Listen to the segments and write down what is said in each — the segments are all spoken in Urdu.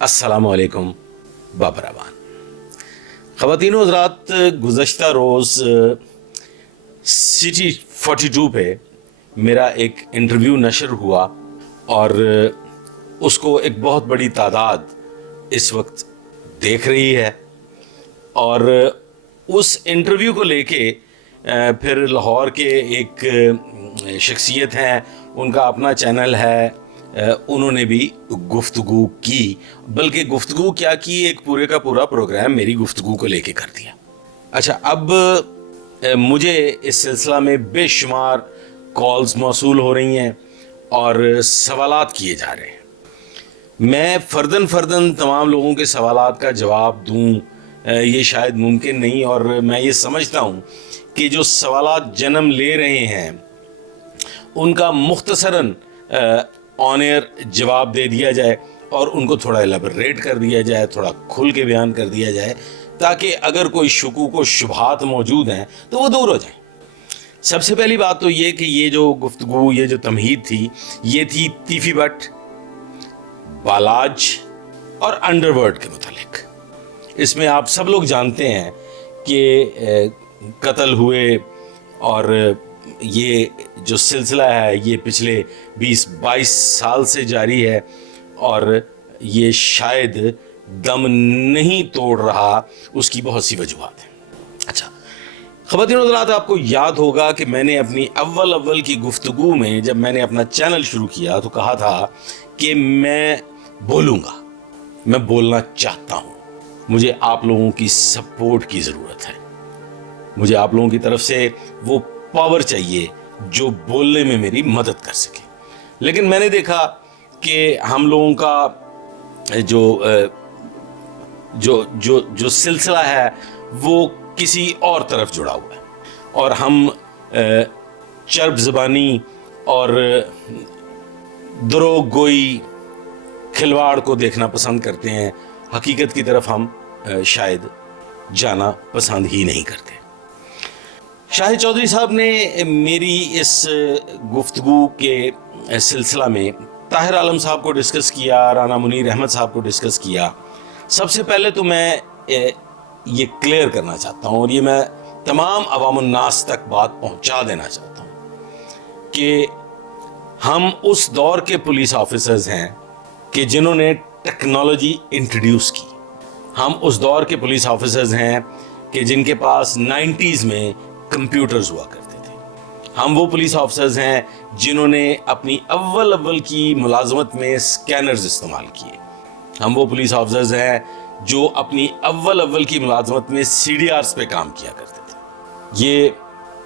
السلام علیکم بابرابان خواتین و حضرات، گزشتہ روز سٹی 42 پہ میرا ایک انٹرویو نشر ہوا اور اس کو ایک بہت بڑی تعداد اس وقت دیکھ رہی ہے، اور اس انٹرویو کو لے کے پھر لاہور کے ایک شخصیت ہیں، ان کا اپنا چینل ہے، انہوں نے بھی گفتگو کی، بلکہ گفتگو کیا کی، ایک پورے کا پورا پروگرام میری گفتگو کو لے کے کر دیا۔ اچھا، اب مجھے اس سلسلہ میں بے شمار کالز موصول ہو رہی ہیں اور سوالات کیے جا رہے ہیں۔ میں فرداً تمام لوگوں کے سوالات کا جواب دوں یہ شاید ممکن نہیں، اور میں یہ سمجھتا ہوں کہ جو سوالات جنم لے رہے ہیں ان کا مختصراً آن ایئر جواب دے دیا جائے اور ان کو تھوڑا ایلیبریٹ کر دیا جائے، تھوڑا کھل کے بیان کر دیا جائے، تاکہ اگر کوئی شکوک و شبہات موجود ہیں تو وہ دور ہو جائیں۔ سب سے پہلی بات تو یہ کہ یہ جو گفتگو، یہ جو تمہید تھی، یہ تھی تیفی بٹ، بالاج اور انڈر ورلڈ کے متعلق۔ اس میں آپ سب لوگ جانتے ہیں کہ قتل ہوئے، اور یہ جو سلسلہ ہے یہ پچھلے 20-22 سال سے جاری ہے، اور یہ شاید دم نہیں توڑ رہا۔ اس کی بہت سی وجوہات ہیں۔ اچھا خواتین و حضرات، آپ کو یاد ہوگا کہ میں نے اپنی اول کی گفتگو میں، جب میں نے اپنا چینل شروع کیا تو کہا تھا کہ میں بولوں گا، میں بولنا چاہتا ہوں، مجھے آپ لوگوں کی سپورٹ کی ضرورت ہے، مجھے آپ لوگوں کی طرف سے وہ پاور چاہیے جو بولنے میں میری مدد کر سکے۔ لیکن میں نے دیکھا کہ ہم لوگوں کا جو سلسلہ ہے وہ کسی اور طرف جڑا ہوا ہے، اور ہم چرب زبانی اور دروغ گوئی، کھلواڑ کو دیکھنا پسند کرتے ہیں، حقیقت کی طرف ہم شاید جانا پسند ہی نہیں کرتے۔ شاہد چودھری صاحب نے میری اس گفتگو کے سلسلہ میں طاہر عالم صاحب کو ڈسکس کیا، رانا منیر احمد صاحب کو ڈسکس کیا۔ سب سے پہلے تو میں یہ کلیئر کرنا چاہتا ہوں، اور یہ میں تمام عوام الناس تک بات پہنچا دینا چاہتا ہوں کہ ہم اس دور کے پولیس آفیسرز ہیں کہ جنہوں نے ٹیکنالوجی انٹروڈیوس کی۔ ہم اس دور کے پولیس آفیسرز ہیں کہ جن کے پاس 90s میں کمپیوٹرز ہوا کرتے تھے۔ ہم وہ پولیس آفیسرز ہیں جنہوں نے اپنی اول کی ملازمت میں سکینرز استعمال کیے۔ ہم وہ پولیس آفیسرز ہیں جو اپنی اول کی ملازمت میں CDRs پہ کام کیا کرتے تھے۔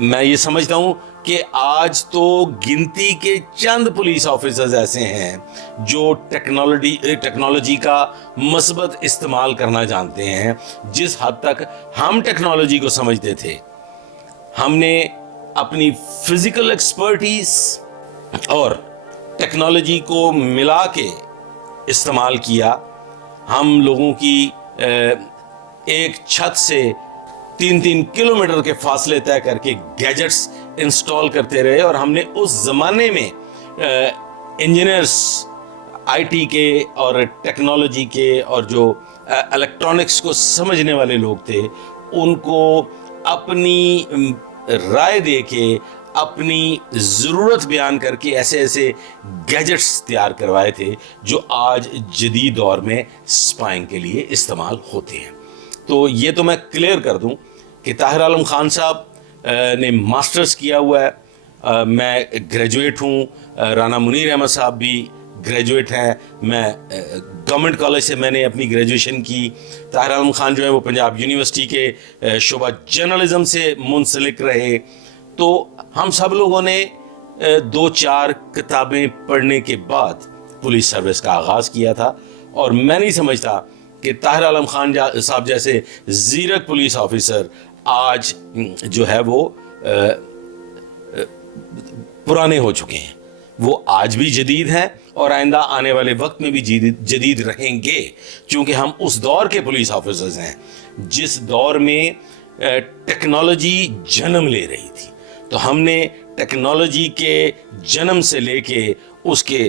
میں یہ سمجھتا ہوں کہ آج تو گنتی کے چند پولیس آفیسرز ایسے ہیں جو ٹیکنالوجی کا مثبت استعمال کرنا جانتے ہیں۔ جس حد تک ہم ٹیکنالوجی کو سمجھتے تھے، ہم نے اپنی فزیکل ایکسپرٹیز اور ٹیکنالوجی کو ملا کے استعمال کیا۔ ہم لوگوں کی ایک چھت سے 3 کلومیٹر کے فاصلے طے کر کے گیجٹس انسٹال کرتے رہے، اور ہم نے اس زمانے میں انجینئرس، IT کے اور ٹیکنالوجی کے اور جو الیکٹرانکس کو سمجھنے والے لوگ تھے، ان کو اپنی رائے دے کے، اپنی ضرورت بیان کر کے ایسے گیجٹس تیار کروائے تھے جو آج جدید دور میں اسپائنگ کے لیے استعمال ہوتے ہیں۔ تو یہ تو میں کلیئر کر دوں کہ طاہر عالم خان صاحب نے ماسٹرز کیا ہوا ہے، میں گریجویٹ ہوں، رانا منیر احمد صاحب بھی گریجویٹ ہیں، میں گورنمنٹ کالج سے میں نے اپنی گریجویشن کی۔ طاہر عالم خان جو ہے وہ پنجاب یونیورسٹی کے شعبہ جرنلزم سے منسلک رہے۔ تو ہم سب لوگوں نے 2-4 کتابیں پڑھنے کے بعد پولیس سروس کا آغاز کیا تھا، اور میں نہیں سمجھتا کہ طاہر عالم خان صاحب جیسے زیرک پولیس آفیسر آج جو ہے وہ پرانے ہو چکے ہیں۔ وہ آج بھی جدید ہیں اور آئندہ آنے والے وقت میں بھی جدید رہیں گے، چونکہ ہم اس دور کے پولیس آفیسرز ہیں جس دور میں ٹیکنالوجی جنم لے رہی تھی۔ تو ہم نے ٹیکنالوجی کے جنم سے لے کے اس کے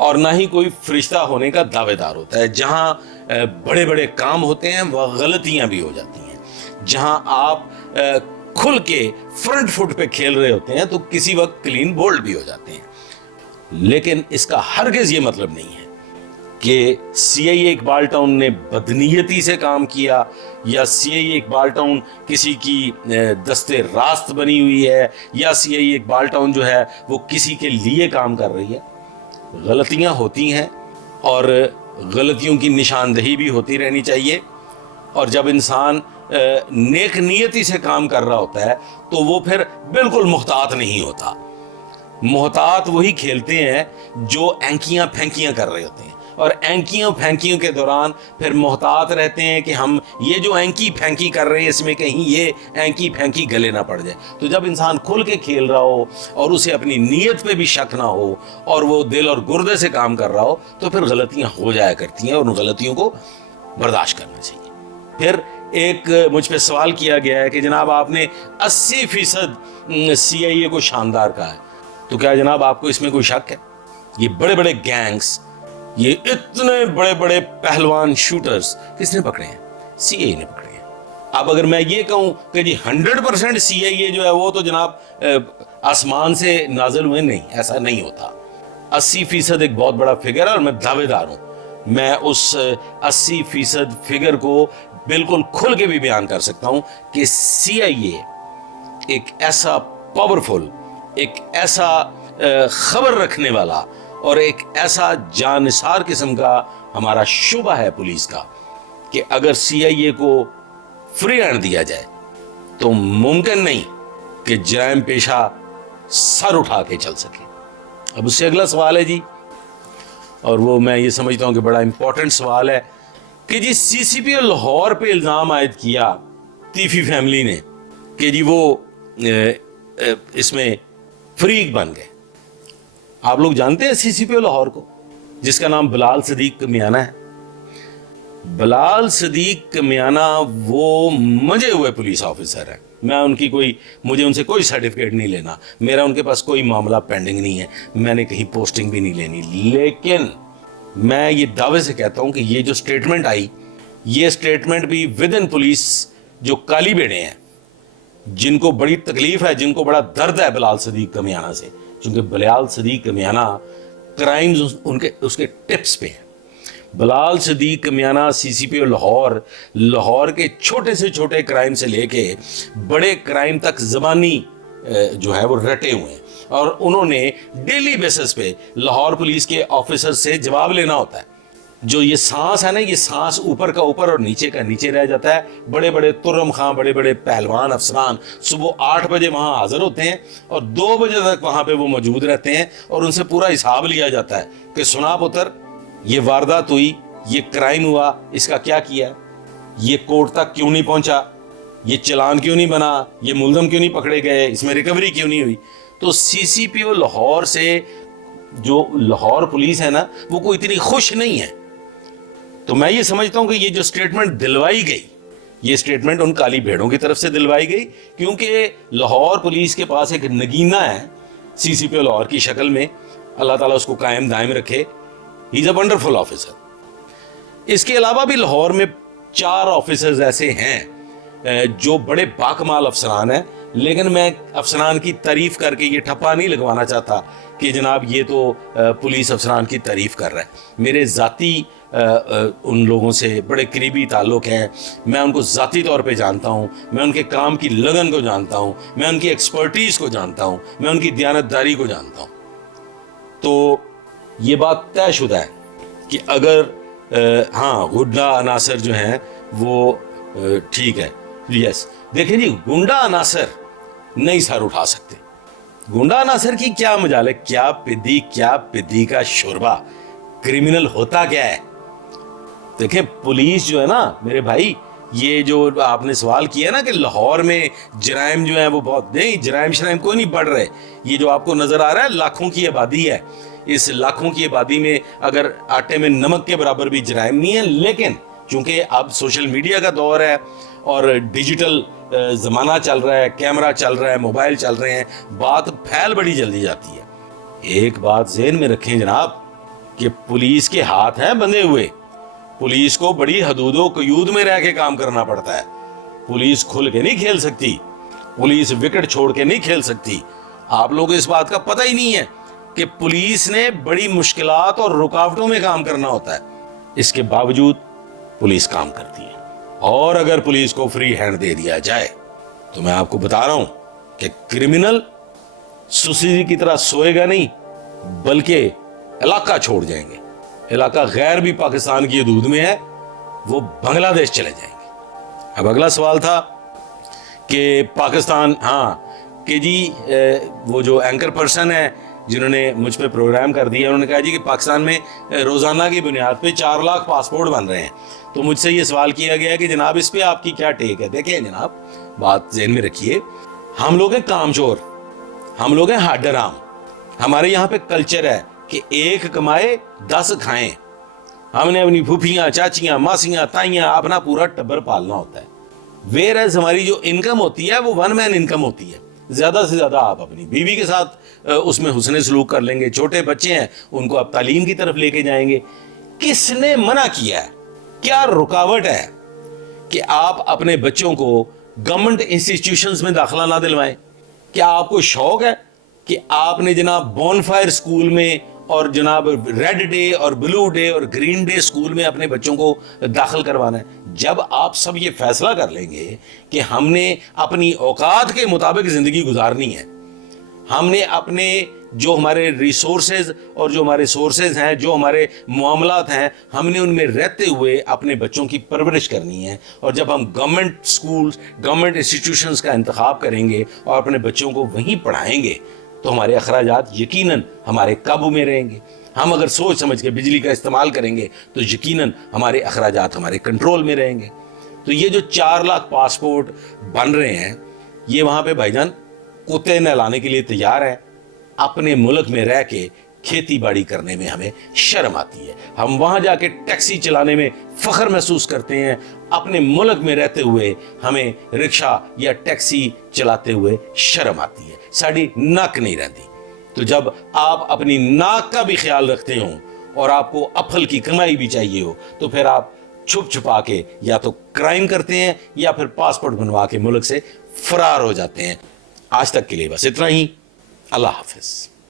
اور نہ ہی کوئی فرشتہ ہونے کا دعوے دار ہوتا ہے. جہاں بڑے بڑے کام ہوتے ہیں وہ غلطیاں بھی ہو جاتی ہیں. جہاں آپ کھل کے فرنٹ فٹ پہ کھیل رہے ہوتے ہیں تو کسی وقت کلین بولڈ بھی ہو جاتے ہیں. لیکن اس کا ہرگز یہ مطلب نہیں ہے کہ سی آئی اے اقبال ٹاؤن نے بدنیتی سے کام کیا یا سی آئی اے اقبال ٹاؤن کسی کی دستے راست بنی ہوئی ہے یا سی آئی اے اقبال ٹاؤن جو ہے وہ کسی کے لیے کام کر رہی ہے. غلطیاں ہوتی ہیں اور غلطیوں کی نشاندہی بھی ہوتی رہنی چاہیے. اور جب انسان نیک نیتی سے کام کر رہا ہوتا ہے تو وہ پھر بالکل محتاط نہیں ہوتا. محتاط وہی کھیلتے ہیں جو اینکیاں پھینکیاں کر رہے ہوتے ہیں اور اینکیوں پھینکیوں کے دوران پھر محتاط رہتے ہیں کہ ہم یہ جو اینکی پھینکی کر رہے ہیں اس میں کہیں یہ اینکی پھینکی گلے نہ پڑ جائے. تو جب انسان کھل کے کھیل رہا ہو اور اسے اپنی نیت پہ بھی شک نہ ہو اور وہ دل اور گردے سے کام کر رہا ہو تو پھر غلطیاں ہو جایا کرتی ہیں اور ان غلطیوں کو برداشت کرنا چاہیے. پھر ایک مجھ پہ سوال کیا گیا ہے کہ جناب آپ نے 80% سی آئی اے کو شاندار کہا ہے, تو کیا جناب آپ کو اس میں کوئی شک ہے؟ یہ بڑے بڑے گینگز, یہ اتنے بڑے بڑے پہلوان شوٹرز کس نے پکڑے ہیں؟ سی آئی اے نے پکڑے ہیں. اب اگر میں یہ کہوں کہ جی 100% سی آئی اے جو ہے وہ تو جناب آسمان سے نازل ہوئے, نہیں, ایسا نہیں ہوتا. 80% ایک بہت بڑا فگر ہے اور میں دعوے دار ہوں, میں اس 80% فگر کو بالکل کھل کے بھی بیان کر سکتا ہوں کہ سی آئی اے ایک ایسا پاورفل, ایک ایسا خبر رکھنے والا اور ایک ایسا جانثار قسم کا ہمارا شعبہ ہے پولیس کا کہ اگر سی آئی اے کو فری ہینڈ دیا جائے تو ممکن نہیں کہ جرائم پیشہ سر اٹھا کے چل سکے. اب اس سے اگلا سوال ہے جی, اور وہ میں یہ سمجھتا ہوں کہ بڑا امپورٹنٹ سوال ہے کہ جی سی سی پی او لاہور پہ الزام عائد کیا تیفی فیملی نے کہ جی وہ اس میں فریق بن گئے. آپ لوگ جانتے ہیں سی سی پی او لاہور کو جس کا نام بلال صدیق کمیانہ ہے. بلال صدیق کمیانہ وہ منجے ہوئے پولیس آفیسر ہیں. میں ان کی مجھے ان سے کوئی سرٹیفکیٹ نہیں لینا, میرا ان کے پاس کوئی معاملہ پینڈنگ نہیں ہے, میں نے کہیں پوسٹنگ بھی نہیں لینی. لیکن میں یہ دعوے سے کہتا ہوں کہ یہ جو سٹیٹمنٹ آئی, یہ سٹیٹمنٹ بھی ود ان پولیس جو کالی بیڑے ہیں, جن کو بڑی تکلیف ہے, جن کو بڑا درد ہے بلال صدیق کمیانہ سے, چونکہ بلال صدیق کمیانہ کرائمز اس کے ٹپس پہ ہیں. بلال صدیق کمیانہ سی سی پی او لاہور کے چھوٹے سے چھوٹے کرائم سے لے کے بڑے کرائم تک زبانی جو ہے وہ رٹے ہوئے ہیں, اور انہوں نے ڈیلی بیسس پہ لاہور پولیس کے آفیسر سے جواب لینا ہوتا ہے. جو یہ سانس ہے نا, یہ سانس اوپر کا اوپر اور نیچے کا نیچے رہ جاتا ہے. بڑے بڑے ترم خاں, بڑے بڑے پہلوان افسران صبح 8 بجے وہاں حاضر ہوتے ہیں اور 2 بجے تک وہاں پہ وہ موجود رہتے ہیں اور ان سے پورا حساب لیا جاتا ہے کہ سنا پتر, یہ واردات ہوئی, یہ کرائم ہوا, اس کا کیا کیا, یہ کورٹ تک کیوں نہیں پہنچا, یہ چلان کیوں نہیں بنا, یہ ملزم کیوں نہیں پکڑے گئے, اس میں ریکوری کیوں نہیں ہوئی. تو سی سی پی او لاہور سے جو لاہور پولیس ہے نا, وہ کوئی اتنی خوش نہیں ہے. تو میں یہ سمجھتا ہوں کہ یہ جو سٹیٹمنٹ دلوائی گئی, یہ سٹیٹمنٹ ان کالی بھیڑوں کی طرف سے دلوائی گئی, کیونکہ لاہور پولیس کے پاس ایک نگینہ ہے سی سی پی او لاہور کی شکل میں, اللہ تعالیٰ اس کو قائم دائم رکھے. ہی از اے ونڈرفل آفیسر. اس کے علاوہ بھی لاہور میں 4 آفیسرز ایسے ہیں جو بڑے باکمال افسران ہیں, لیکن میں افسران کی تعریف کر کے یہ ٹھپا نہیں لگوانا چاہتا کہ جناب یہ تو پولیس افسران کی تعریف کر رہا ہے. میرے ذاتی ان لوگوں سے بڑے قریبی تعلق ہیں, میں ان کو ذاتی طور پہ جانتا ہوں, میں ان کے کام کی لگن کو جانتا ہوں, میں ان کی ایکسپرٹیز کو جانتا ہوں, میں ان کی دیانتداری کو جانتا ہوں. تو یہ بات طے شدہ ہے کہ اگر ہاں غنڈہ عناصر جو ہیں وہ ٹھیک ہے, یس دیکھیں جی, غنڈہ عناصر نہیں سر اٹھا سکتے. غنڈہ عناصر کی کیا مجال ہے, کیا پدی کا شوربہ, کرمنل ہوتا کیا ہے. دیکھیں پولیس جو ہے نا میرے بھائی, یہ جو آپ نے سوال کیا نا کہ لاہور میں جرائم جو ہیں وہ بہت, نہیں, جرائم کوئی نہیں بڑھ رہے. یہ جو آپ کو نظر آ رہا ہے لاکھوں کی آبادی ہے, اس لاکھوں کی آبادی میں اگر آٹے میں نمک کے برابر بھی جرائم نہیں ہے, لیکن چونکہ اب سوشل میڈیا کا دور ہے اور ڈیجیٹل زمانہ چل رہا ہے, کیمرہ چل رہا ہے, موبائل چل رہے ہیں, بات پھیل بڑی جلدی جاتی ہے. ایک بات ذہن میں رکھیں جناب کہ پولیس کے ہاتھ ہیں بندھے ہوئے, پولیس کو بڑی حدود و قیود میں رہ کے کام کرنا پڑتا ہے, پولیس کھل کے نہیں کھیل سکتی, پولیس وکٹ چھوڑ کے نہیں کھیل سکتی. آپ لوگوں کو اس بات کا پتہ ہی نہیں ہے کہ پولیس نے بڑی مشکلات اور رکاوٹوں میں کام کرنا ہوتا ہے, اس کے باوجود پولیس کام کرتی ہے. اور اگر پولیس کو فری ہینڈ دے دیا جائے تو میں آپ کو بتا رہا ہوں کہ کرمنل سوسیجی کی طرح سوئے گا نہیں, بلکہ علاقہ چھوڑ جائیں گے. علاقہ غیر بھی پاکستان کی حدود میں ہے, وہ بنگلہ دیش چلے جائیں گے. اب اگلا سوال تھا کہ پاکستان, ہاں کہ جی وہ جو اینکر پرسن ہے جنہوں نے مجھ پہ پروگرام کر دیا, انہوں نے کہا جی کہ پاکستان میں روزانہ کی بنیاد پہ 4 لاکھ پاسپورٹ بن رہے ہیں. تو مجھ سے یہ سوال کیا گیا کہ جناب اس پہ آپ کی کیا ٹیک ہے. دیکھیں جناب, بات ذہن میں رکھیے, ہم لوگ ہیں کام چور, ہم لوگ ہیں ہڈ رام. ہمارے یہاں پہ کلچر ہے کہ 1 کمائے 10 کھائیں. ہم نے اپنی پھوپھیاں, چاچیاں, ماسیاں, تائیاں, اپنا پورا ٹبر پالنا ہوتا ہے. ویئر ایز ہماری جو انکم ہوتی ہے وہ 1 مین انکم ہوتی ہے. زیادہ سے زیادہ آپ اپنی بیوی کے ساتھ اس میں حسن سلوک کر لیں گے, چھوٹے بچے ہیں ان کو آپ تعلیم کی طرف لے کے جائیں گے. کس نے منع کیا ہے, کیا رکاوٹ ہے کہ آپ اپنے بچوں کو گورنمنٹ انسٹیٹیوشنز میں داخلہ نہ دلوائیں؟ کیا آپ کو شوق ہے کہ آپ نے جناب بون فائر اسکول میں اور جناب ریڈ ڈے اور بلو ڈے اور گرین ڈے اسکول میں اپنے بچوں کو داخل کروانا ہے؟ جب آپ سب یہ فیصلہ کر لیں گے کہ ہم نے اپنی اوقات کے مطابق زندگی گزارنی ہے, ہم نے اپنے جو ہمارے ریسورسز اور جو ہمارے سورسز ہیں, جو ہمارے معاملات ہیں, ہم نے ان میں رہتے ہوئے اپنے بچوں کی پرورش کرنی ہے. اور جب ہم گورنمنٹ اسکولز, گورنمنٹ انسٹیٹیوشنز کا انتخاب کریں گے اور اپنے بچوں کو وہیں پڑھائیں گے تو ہمارے اخراجات یقیناً ہمارے قابو میں رہیں گے. ہم اگر سوچ سمجھ کے بجلی کا استعمال کریں گے تو یقیناً ہمارے اخراجات ہمارے کنٹرول میں رہیں گے. تو یہ جو 4 لاکھ پاسپورٹ بن رہے ہیں, یہ وہاں پہ بھائی جان کتے نہلانے کے لیے تیار ہیں. اپنے ملک میں رہ کے کھیتی باڑی کرنے میں ہمیں شرم آتی ہے. ہم وہاں جا کے ٹیکسی چلانے میں فخر محسوس کرتے ہیں, اپنے ملک میں رہتے ہوئے ہمیں رکشہ یا ٹیکسی چلاتے ہوئے شرم آتی ہے, ساڑی ناک نہیں رہتی. تو جب آپ اپنی ناک کا بھی خیال رکھتے ہوں اور آپ کو اپھل کی کمائی بھی چاہیے ہو, تو پھر آپ چھپ چھپا کے یا تو کرائم کرتے ہیں یا پھر پاسپورٹ بنوا کے ملک سے فرار ہو جاتے ہیں. آج تک کے لیے بس اتنا ہی. اللہ حافظ.